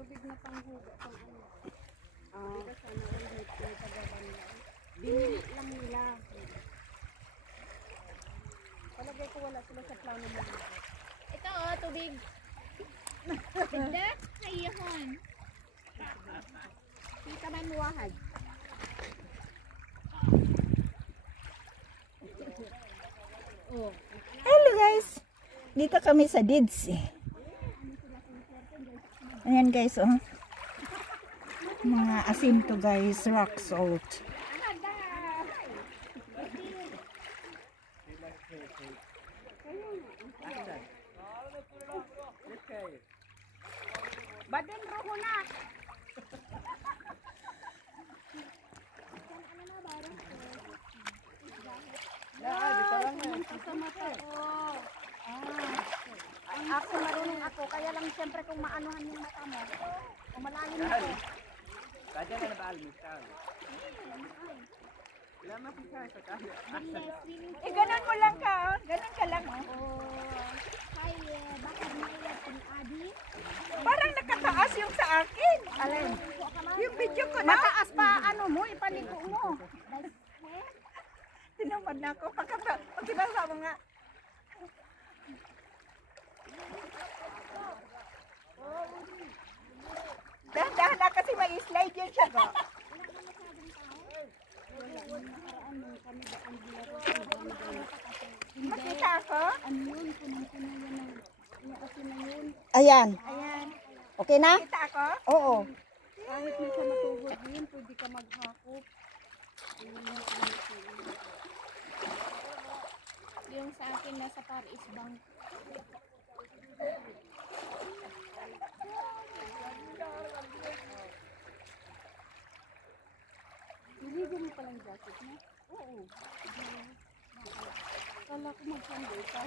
tubig na panghuga pang ano. Hindi ka sana ulit yung tagaran na. Binili lang nila. Palagay ko wala sila sa plano mo. Ito oh, tubig. Ganda? Ayun. Kita man muwahad. Oh. Hello guys! Dito kami sa Deeds eh. Ayan guys oh. Mga asim to guys, rock salt. Baden roho na. Ako marunong ako, kaya lang siyempre kung maanuhan yung mata mo, o malalim ako. Kaya na ba almusal? Wala mapisa sa kaya. Eh ganun mo lang ka oh. Ganun ka lang oh. Hi, bakit may yung adi? Parang nakataas yung sa akin. Alin? Yung video ko na. Mataas pa ano mo, ipaniko mo. Tinamad na ako. Pagkibasa mo nga. Dahan-dahan na kasi may slide yun siya ba? Makita ako? Ayan. Ayan. Okay na? Makita ako? Oo. Kahit may sa matugod yun, pwede ka maghakot. Yung sa akin nasa Paris Bank. Niligo mo palang jacket mo? Oo. Kala ko mag-sunday ka.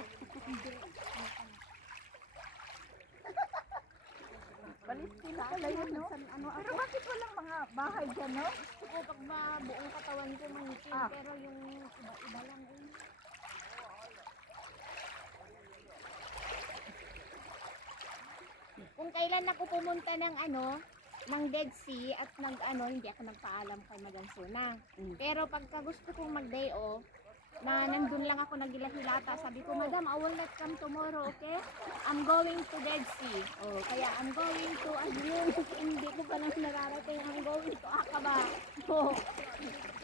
Palestina pala yun, no? Pero bakit walang mga bahay dyan, no? Gusto ko pag buong katawan ko mangitim, pero yung iba-iba lang eh. Kung kailan ako pumunta ng ng Dead Sea at hindi ako nagpaalam kay Madam Suna. Pero pagka gusto kong mag-day off, na nandun lang ako nagilahilata, sabi ko, Madam, I will not come tomorrow, okay? I'm going to Dead Sea. Oh, kaya I'm going to Ayun, hindi ko pa nang nararating, I'm going to Aqaba. Oh,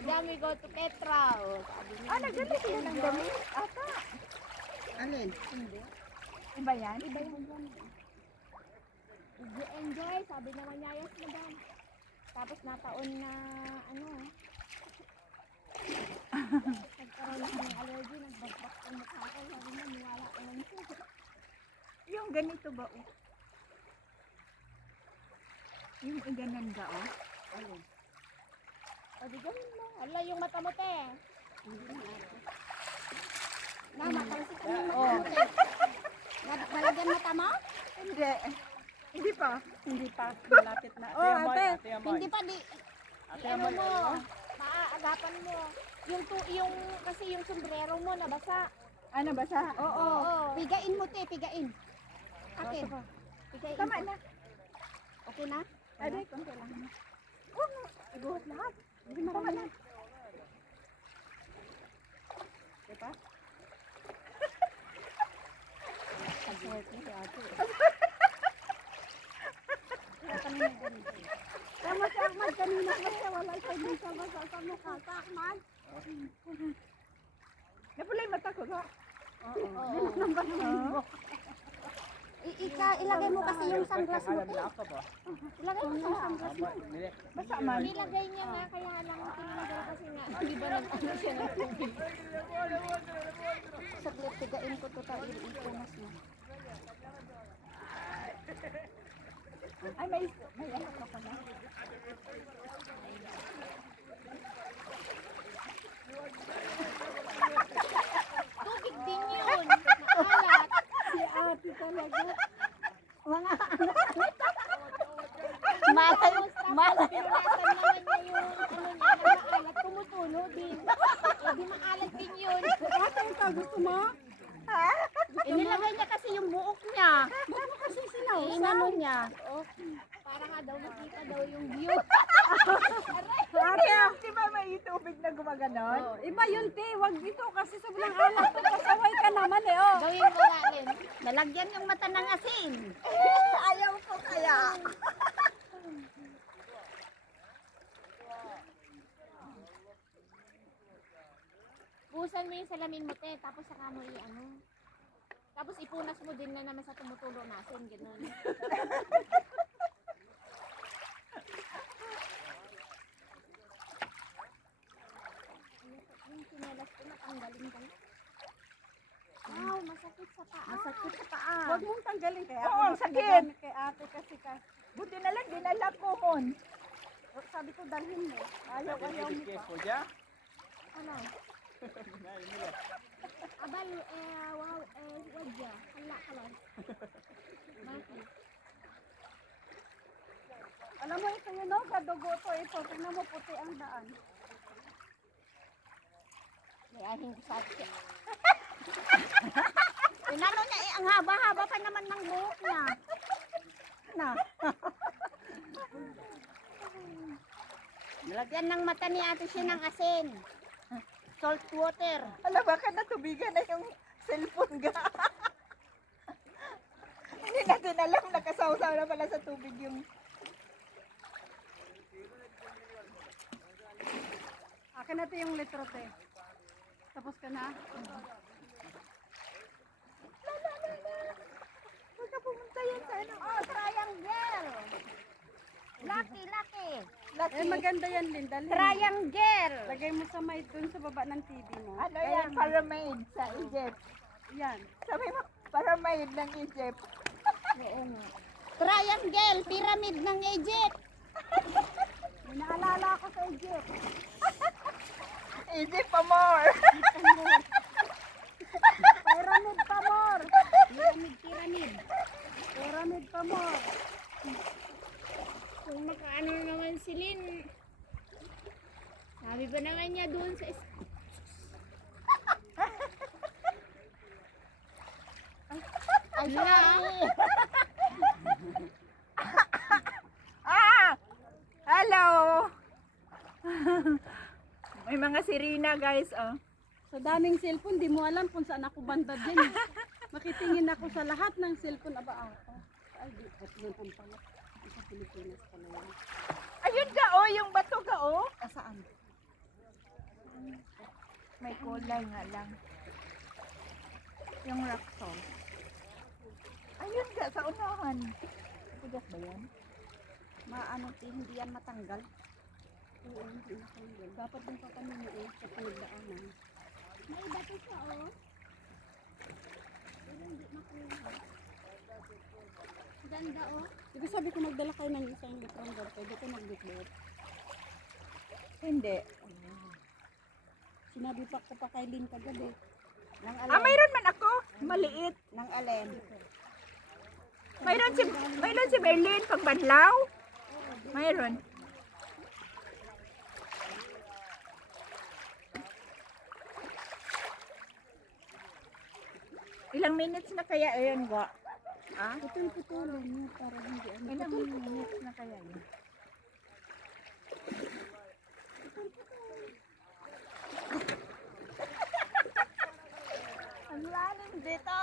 Madam, we go to Petra. Oh, sabi niya, Nagdala sila ng damit? Ata. Alin? Hindi. Iba yan? Iba yung dyan. Enjoy, sabi naman niya, yes, Madam. Tapos nataon na, nagkaroon ako ng allergy, nagbagpak ang mukha ko, sabi niya, niwala ko lang siya. Yung ganito ba, oh? Yung iganan ba, oh? Alin? O, di ganun mo. Ala, yung mata mo, te. Hindi na ako. Matalsik ka ng mata mo, te. Malagyan mata mo? Hindi. Hindi pa. Hindi pa. Malapit na. Oh, ate. Hindi pa, mo. Maaagapan mo. Kasi yung sombrero mo, nabasa. Ano ba sa? Oo. Pigain mo, te, pigain. Akin. Pigain. Tama na. Okay na? Aday, konti lang. Oh, iguhot lahat. Hindi marami lang. Diba? Pag-work na si ate. Tama si Ahmad kanina kasi wala siya din sa basa sa mukha. Sa Ahmad? Napulay mata ko, ha? Oo. Ilagay mo kasi yung sunglass mo, te. Ilagay mo yung sunglass mo. Basta man. Nilagay niya nga, kaya lang tinanggal kasi nga. Di ba nag-ano siya ng tubig? Saglit, tigain ko to tayo i-punas mo. Ay, may ano ka pala. Tubig din yun. Maalat. Si ate talaga. Mga Malay. Pinunasan naman niya yung niya na maalat. Tumutulo din. Di maalat din yun. Ate, ikaw gusto mo? ha? Inilagay niya kasi yung buok niya. Ba't mo kasi sinawsa? Inano niya. Oh, para nga daw makita daw yung view. Di ba may tubig na gumaganon? Oh, iba yun, te. Wag dito kasi sobrang alat. Pasaway ka naman eh, oh. Gawin mo nga rin. Nalagyan yung mata ng asin. Ayaw ko kaya. Busan mo yung salamin mo, te. Tapos saka mo ano. Tapos ipunas mo din na naman sa tumutulo na asin. Ganun. Yung sinelas ko natanggalin ko. Wow, masakit sa paa. Masakit sa paa. Huwag mong tanggalin kaya. Oo, ako ang sakit. nagpagamit kay ate kasi Buti na lang dinala ko mon. sabi ko dalhin mo. Ayaw mo pa. Careful, ja? Ano? Nej, nu är Abal, wow, wadya. Hala ka lang. Bakit? Alam mo ito yun, no? Kadugo to ito. Tingnan mo puti ang daan. May ahing sabi. Inano niya ang haba-haba pa naman ng buhok niya. Na. Nilagyan ng mata ni ate siya ng asin. Salt water. Alam baka natubigan na yung cellphone ga. Hindi natin alam, nakasawsaw na pala sa tubig yung... Akin na ito yung litro, te. Tapos ka na? Huwag ka pumunta yan sa ano. Oh, triangle. Lucky, lucky. Eh, maganda yan, Lynn. Dalhin mo. Triangle. Lagay mo sa may dun sa baba ng TV mo. Ano yan? Pyramid sa Egypt. Yan. Sabi mo, pyramid ng Egypt. Oo nga. Triangle, pyramid ng Egypt. May naalala ako sa Egypt. Egypt pa more. Pyramid pa more. Pyramid, pyramid. Pyramid pa more. Kung makaano naman si Lynn. Sabi ba naman niya doon sa Ay, sorry. Ah! Hello! May mga sirena guys, oh. Sa daming cellphone, di mo alam kung saan ako banda din. Eh. Makitingin ako sa lahat ng cellphone. Aba ako. Ay, di. At yun ang pala. Sa Pilipinas pala yan. Ayun ka, oh, yung bato ka, oh. Saan? May kulay nga lang. Yung rock salt. Ayun ka, sa unahan. Tigas ba yan? Maano, hindi yan matanggal. Oo, hindi matanggal. Dapat yung papanunuin sa pinagdaanan. May bato siya, oh. Pero hindi makuha. Ganda, oh. Diba sabi ko magdala kayo ng isang litrong dad, pwede ko magbitbit. Hindi. Sinabi pa ko pa kay Lynn kagabi. Nang Ah, mayroon man ako. Maliit. Nang alin. Mayroon si Berlin pag banlaw. Mayroon. Ilang minutes na kaya ayun ba? Ah? Putol-putulan niya para hindi ano. Ilang minutes na kaya yun? Ang lalim dito.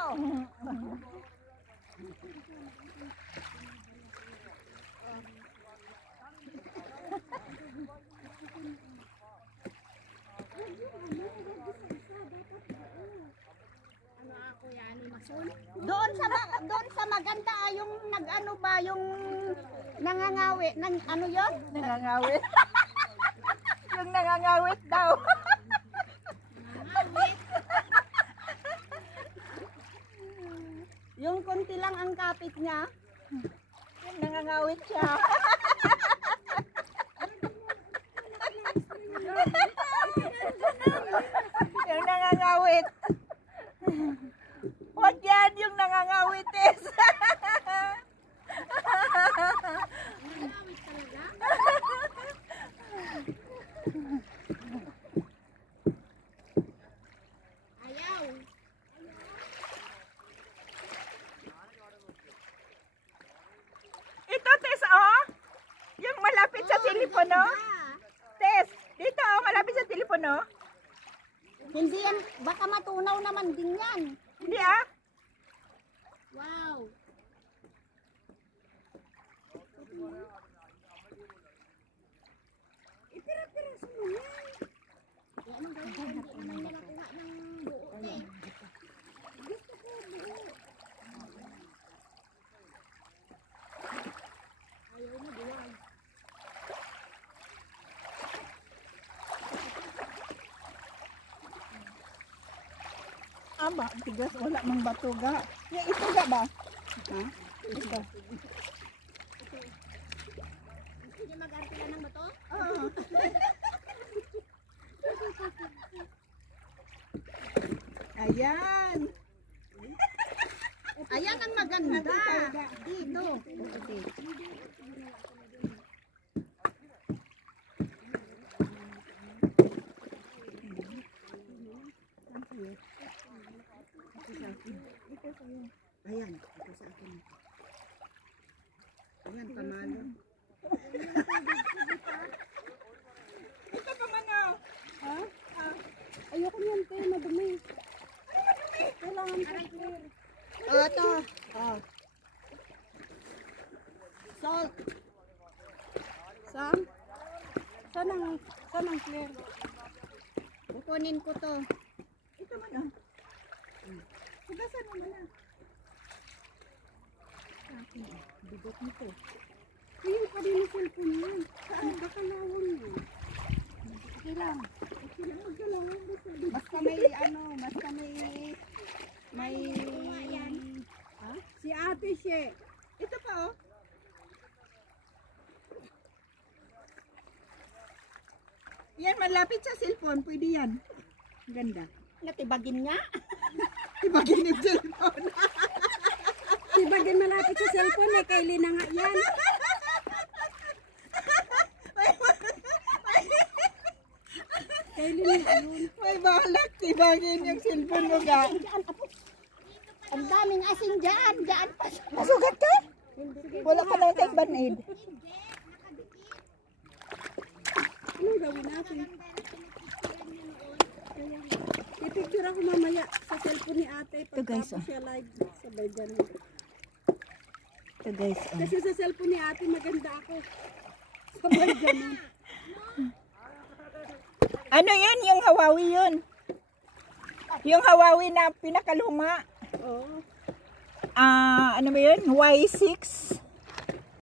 Doon sa maganda yung nag-ano ba yung nangangawi nang ano yon? Nangangawit. Yung nangangawit daw. Yung konti lang ang kapit niya. Yung nangangawit siya. Yung nangangawit. Huwag yan yung nangangawit is. Ayaw. telepono? Tess, dito, malapit sa telepono. Hindi yan, baka matunaw naman din yan. Hindi ah. Wow. Ipira-piraso mo yan. Yan ang gawin ko, hindi naman nakakuha ng buo eh. Gusto ko buo. Ayaw na buwag. Aba, tigas, wala mang batuga. Yung ituga ba? Ha? Ito. Hindi mag-artila ng bato? Oo. Ayan. Ayan ang maganda. Dito. Ayan, ito sa akin. Ayan, panalo. Ito pa man oh. Ha? Ayoko niyan, te. Madumi. Kailangan ko clear. Oh, ito. Oh. Salt. Saan? Saan ang clear? Kukunin ko to. Ito man oh. Hugasan mo na. Bigot nito. Ayun pa rin yung cellphone yan. Saan? Bakalawang yan. Okay lang. Okay lang, magkalawang. Basta may ano, basta may Ha? Si ate siya. ito pa oh. Yan, malapit sa cellphone, pwede yan. Ganda. Natibagin nga. Ibagin yung cellphone. Sibagin malapit sa cellphone eh. Kay Lina nga yan. Kay Lina nga yun. May balak, ibagin yung cellphone mo ga. Ang daming asin dyan. Dyan pa. Masugat ka? Wala ka lang take band-aid. Anong gawin natin? I-picture ako mamaya sa cellphone ni ate. Ito, guys, Pagtapos siya live. Sabay ganun. Ito guys, Kasi sa cellphone ni ate maganda ako. Sabay ganun. Ano yun? Yung Huawei yun. Yung Huawei na pinakaluma. Oo. Ano ba yun? Y6.